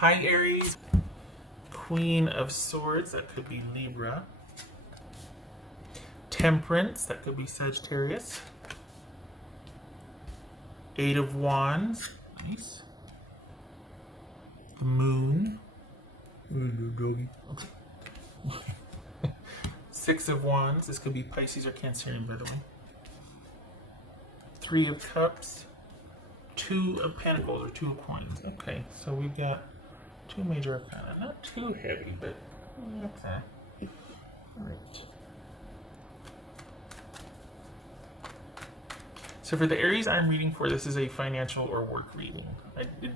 Hi, Aries. Queen of Swords, that could be Libra. Temperance, that could be Sagittarius. Eight of Wands, nice. The Moon. Okay. Six of Wands, this could be Pisces or Cancerian, by the way. Three of Cups. Two of Pentacles, or two of Coins. Okay, so we've got two major arcana. Not too heavy, but okay. All right. So for the Aries I'm reading for, this is a financial or work reading. It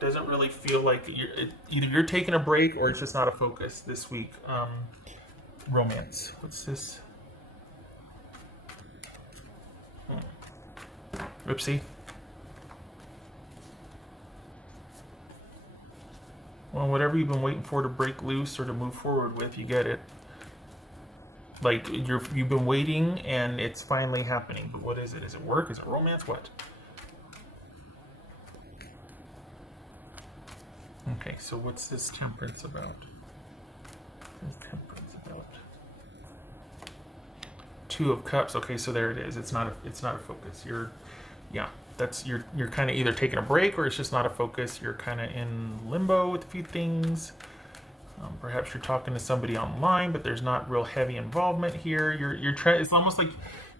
doesn't really feel like either you're taking a break or it's just not a focus this week. Romance. What's this? Oopsie. Well, whatever you've been waiting for to break loose or to move forward with, you get it. Like, you've been waiting and it's finally happening. But what is it? Is it work? Is it romance? What? Okay, so what's this temperance about? What's temperance about? Two of Cups. Okay, so there it is. It's not a focus. You're kind of either taking a break or it's just not a focus. You're kind of in limbo with a few things. Perhaps you're talking to somebody online, but there's not real heavy involvement here. It's almost like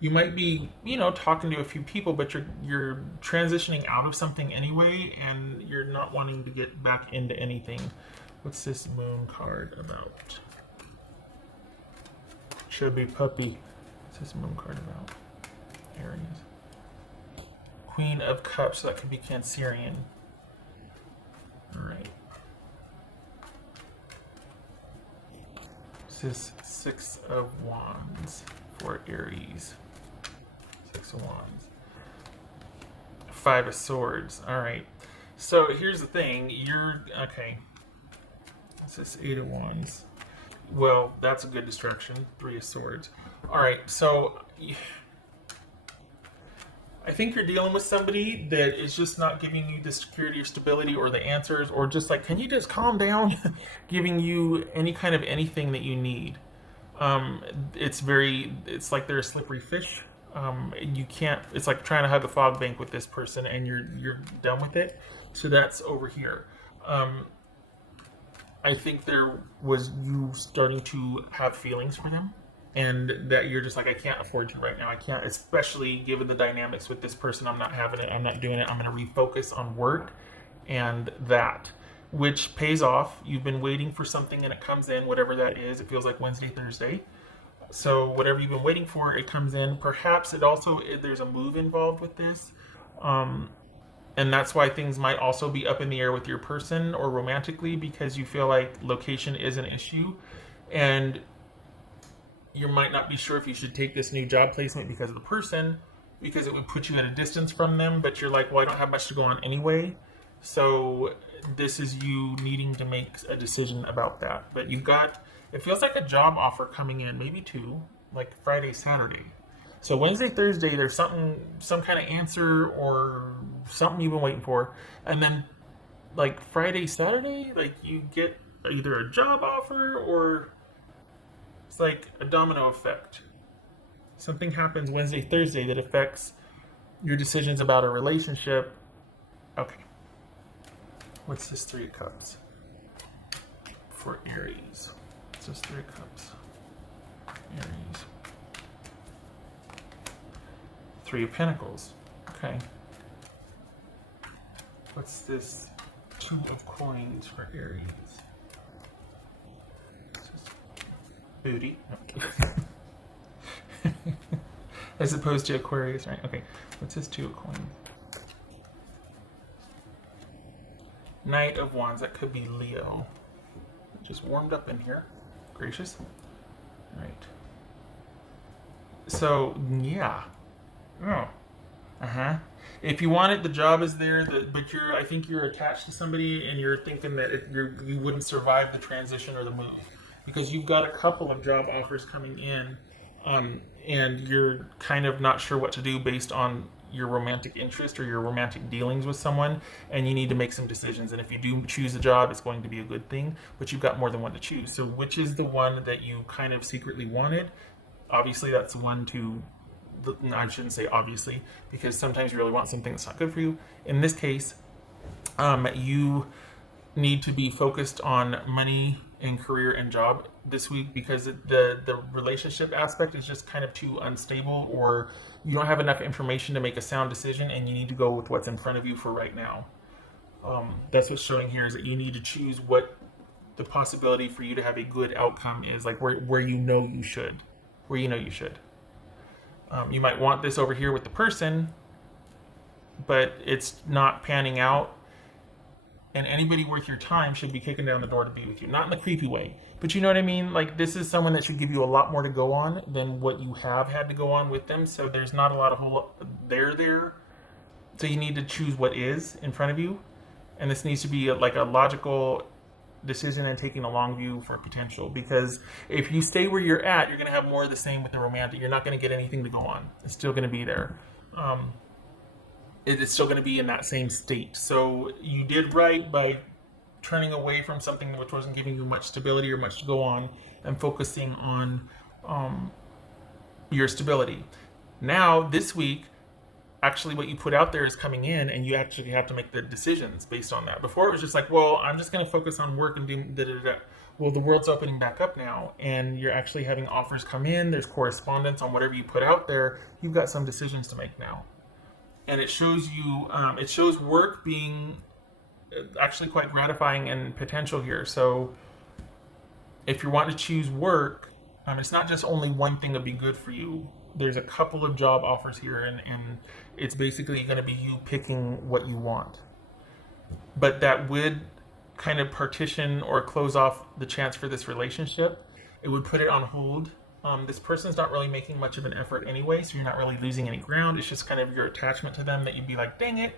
you might be, talking to a few people, but you're transitioning out of something anyway, and you're not wanting to get back into anything. What's this Moon card about? Should be puppy. What's this Moon card about? Aries. Queen of Cups, so that could be Cancerian. All right. This is Six of Wands for Aries. Six of Wands. Five of Swords. All right. So here's the thing. Okay. This is Eight of Wands. Well, that's a good distraction. Three of Swords. All right. So I think you're dealing with somebody that is just not giving you the security or stability or the answers, or just like, can you just calm down? Giving you any kind of anything that you need. It's like they're a slippery fish. You can't, it's like trying to hug a fog bank with this person and you're done with it. So that's over here. I think there was you starting to have feelings for them. And that you're just like, I can't afford to right now. I can't, especially given the dynamics with this person. I'm not having it. I'm not doing it. I'm going to refocus on work and that, which pays off. You've been waiting for something and it comes in, whatever that is. It feels like Wednesday, Thursday. So whatever you've been waiting for, it comes in. Perhaps there's a move involved with this. And that's why things might also be up in the air with your person or romantically, because you feel like location is an issue. And you might not be sure if you should take this new job placement because of the person, because it would put you at a distance from them, but you're like, well, I don't have much to go on anyway. So this is you needing to make a decision about that. But it feels like a job offer coming in, maybe two, like Friday, Saturday. So Wednesday, Thursday, there's some kind of answer or something you've been waiting for. And then like Friday, Saturday, like you get either a job offer or it's like a domino effect. Something happens Wednesday, Thursday that affects your decisions about a relationship. Okay. What's this Three of Cups for Aries? What's this Three of Cups? Aries. Three of Pentacles. Okay. What's this Two of Coins for Aries? Booty. No. As opposed to Aquarius, right? Okay. What's this Two of Coins? Knight of Wands. That could be Leo. Just warmed up in here. Gracious. All right. So, yeah. Oh. If you want it, the job is there, but I think you're attached to somebody and you're thinking that you wouldn't survive the transition or the move. Because you've got a couple of job offers coming in, and you're kind of not sure what to do based on your romantic interest or your romantic dealings with someone, and you need to make some decisions. And if you do choose a job, it's going to be a good thing, but you've got more than one to choose. So which is the one that you kind of secretly wanted? Obviously, that's one to, I shouldn't say obviously, because sometimes you really want something that's not good for you. In this case, you need to be focused on money and career and job this week, because the relationship aspect is just kind of too unstable, or you don't have enough information to make a sound decision, and you need to go with what's in front of you for right now. That's what's showing here, is that you need to choose what the possibility for you to have a good outcome is, like where you know you should. Where you know you should. You might want this over here with the person, but it's not panning out. And anybody worth your time should be kicking down the door to be with you. Not in the creepy way, but you know what I mean? Like, this is someone that should give you a lot more to go on than what you have had to go on with them. So there's not a lot of whole there. So you need to choose what is in front of you. And this needs to be like a logical decision and taking a long view for potential. Because if you stay where you're at, you're going to have more of the same with the romantic. You're not going to get anything to go on. It's still going to be there. It's still going to be in that same state. So you did right by turning away from something which wasn't giving you much stability or much to go on, and focusing on your stability. Now, this week, actually what you put out there is coming in, and you actually have to make the decisions based on that. Before, it was just like, well, I'm just going to focus on work and do da-da-da-da. Well, the world's opening back up now, and you're actually having offers come in. There's correspondence on whatever you put out there. You've got some decisions to make now. And it shows you, it shows work being actually quite gratifying and potential here. So if you want to choose work, it's not just only one thing to be good for you. There's a couple of job offers here, and it's basically going to be you picking what you want. But that would kind of partition or close off the chance for this relationship. It would put it on hold. This person's not really making much of an effort anyway, so you're not really losing any ground. It's just kind of your attachment to them that you'd be like, dang it.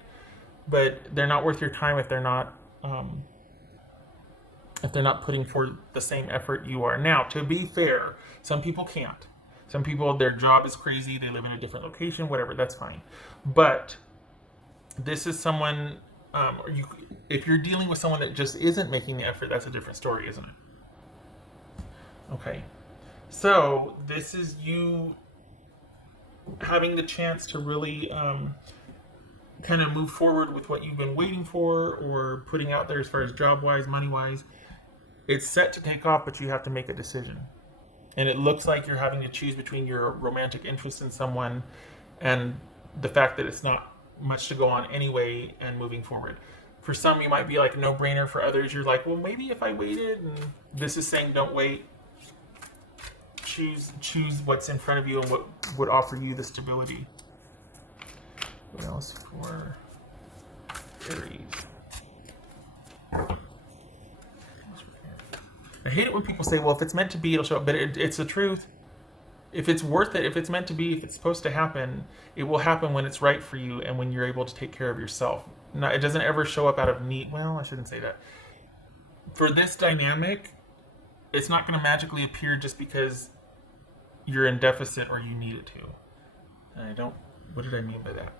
But they're not worth your time if they're not putting forth the same effort you are. Now, to be fair, some people can't. Some people, their job is crazy. They live in a different location, whatever, that's fine. But this is someone, if you're dealing with someone that just isn't making the effort, that's a different story, isn't it? Okay. So this is you having the chance to really kind of move forward with what you've been waiting for, or putting out there as far as job-wise, money-wise. It's set to take off, but you have to make a decision. And it looks like you're having to choose between your romantic interest in someone and the fact that it's not much to go on anyway and moving forward. For some, you might be like a no-brainer. For others, you're like, well, maybe if I waited. And this is saying don't wait. Choose what's in front of you and what would offer you the stability. What else for Aries? I hate it when people say, well, if it's meant to be, it'll show up. But it's the truth. If it's worth it, if it's meant to be, if it's supposed to happen, it will happen when it's right for you and when you're able to take care of yourself. Now, it doesn't ever show up out of need. Well, I shouldn't say that. For this dynamic, it's not going to magically appear just because you're in deficit or you need it to. What did I mean by that?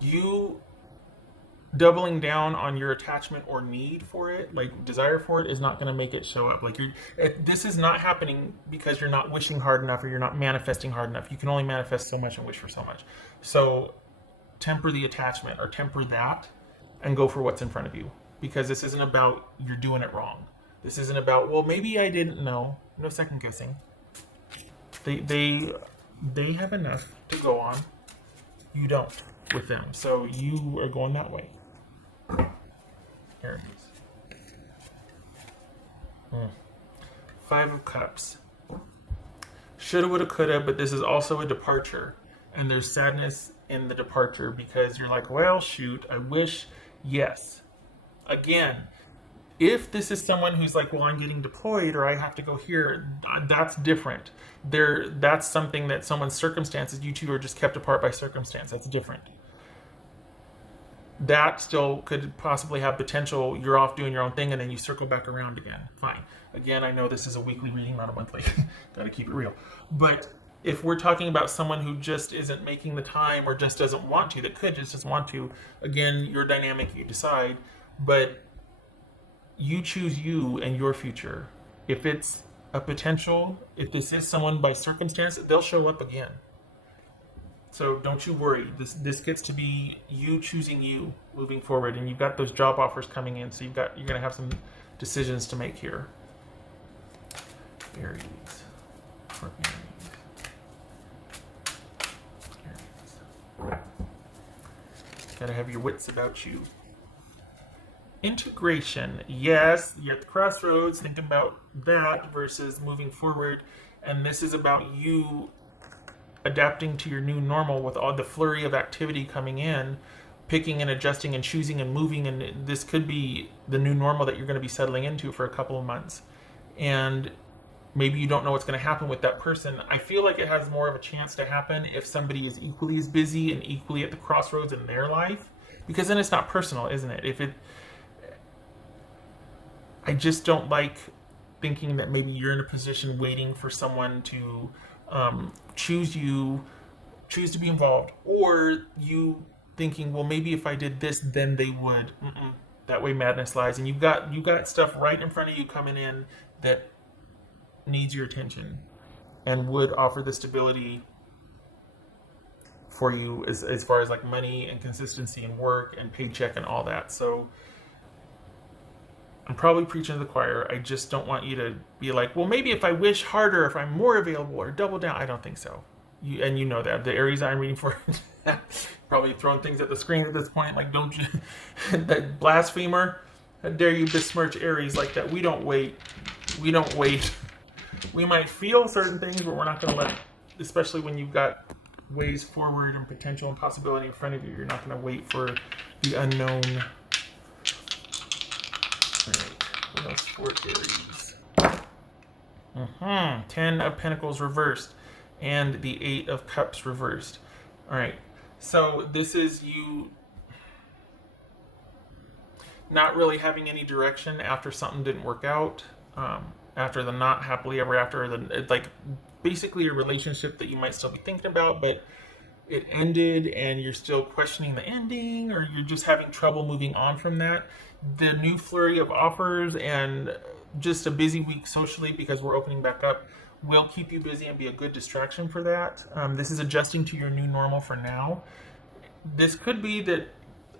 You doubling down on your attachment or need for it, like desire for it, is not going to make it show up. Like this is not happening because you're not wishing hard enough or you're not manifesting hard enough. You can only manifest so much and wish for so much. So temper the attachment, or temper that, and go for what's in front of you. Because this isn't about you're doing it wrong. This isn't about, well, maybe I didn't know. No second guessing. They have enough to go on. You don't with them. So you are going that way. Aries. 5 of Cups. Shoulda, woulda, coulda, but this is also a departure. And there's sadness in the departure because you're like, well, shoot, I wish, yes. Again, if this is someone who's like, well, I'm getting deployed or I have to go here, that's different. That's something that someone's circumstances, you two are just kept apart by circumstance. That's different. That still could possibly have potential. You're off doing your own thing and then you circle back around again. Fine. Again, I know this is a weekly reading, not a monthly. Gotta keep it real. But if we're talking about someone who just isn't making the time or just doesn't want to, that could just doesn't want to, again, your dynamic, you decide, but you choose you and your future. If it's a potential, if this is someone by circumstance, they'll show up again. So don't you worry. This gets to be you choosing you moving forward, and you've got those job offers coming in. So you're gonna have some decisions to make here. Aries. For Aries. Gotta have your wits about you. Integration. Yes, you're at the crossroads thinking about that versus moving forward. And this is about you adapting to your new normal with all the flurry of activity coming in, picking and adjusting and choosing and moving. And this could be the new normal that you're going to be settling into for a couple of months. And maybe you don't know what's going to happen with that person. I feel like it has more of a chance to happen if somebody is equally as busy and equally at the crossroads in their life, because then it's not personal, isn't it? I just don't like thinking that maybe you're in a position waiting for someone to choose to be involved, or you thinking, well, maybe if I did this, then they would. That way madness lies, and you've got stuff right in front of you coming in that needs your attention and would offer the stability for you as far as like money and consistency and work and paycheck and all that. So I'm probably preaching to the choir. I just don't want you to be like, well, maybe if I wish harder, if I'm more available or double down. I don't think so. You know that. The Aries I'm reading for probably throwing things at the screen at this point. Like, don't you, that blasphemer, how dare you besmirch Aries like that. We don't wait. We don't wait. We might feel certain things, but we're not going to let, especially when you've got ways forward and potential and possibility in front of you. You're not going to wait for the unknown. Alright, what else for Aries? 10 of Pentacles reversed and the 8 of Cups reversed. Alright, so this is you not really having any direction after something didn't work out, after the not happily ever after, like basically a relationship that you might still be thinking about, but it ended and you're still questioning the ending, or you're just having trouble moving on from that. The new flurry of offers and just a busy week socially, because we're opening back up, will keep you busy and be a good distraction for that. This is adjusting to your new normal for now. This could be that,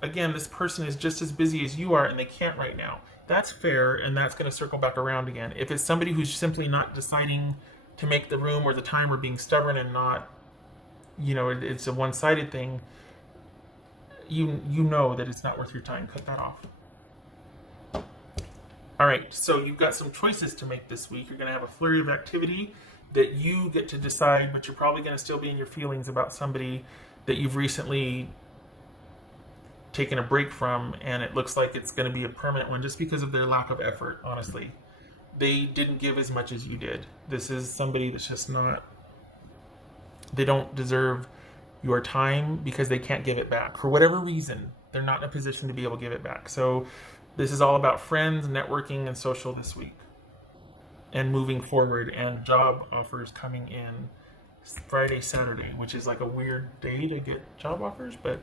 again, this person is just as busy as you are and they can't right now. That's fair, and that's going to circle back around again. If it's somebody who's simply not deciding to make the room or the time, or being stubborn and not, it's a one-sided thing, you know that it's not worth your time. Cut that off. All right, so you've got some choices to make this week. You're going to have a flurry of activity that you get to decide, but you're probably going to still be in your feelings about somebody that you've recently taken a break from, and it looks like it's going to be a permanent one just because of their lack of effort, honestly. They didn't give as much as you did. This is somebody that's just not, they don't deserve your time because they can't give it back. For whatever reason, they're not in a position to be able to give it back. So this is all about friends, networking, and social this week. And moving forward, and job offers coming in Friday, Saturday, which is like a weird day to get job offers, but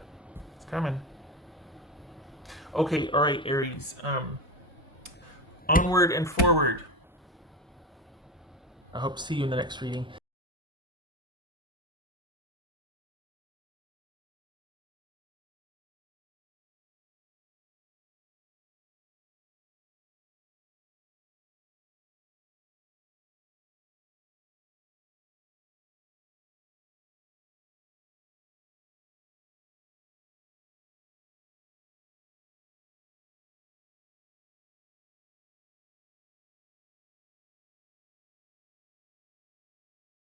it's coming. Okay, all right, Aries. Onward and forward. I hope to see you in the next reading.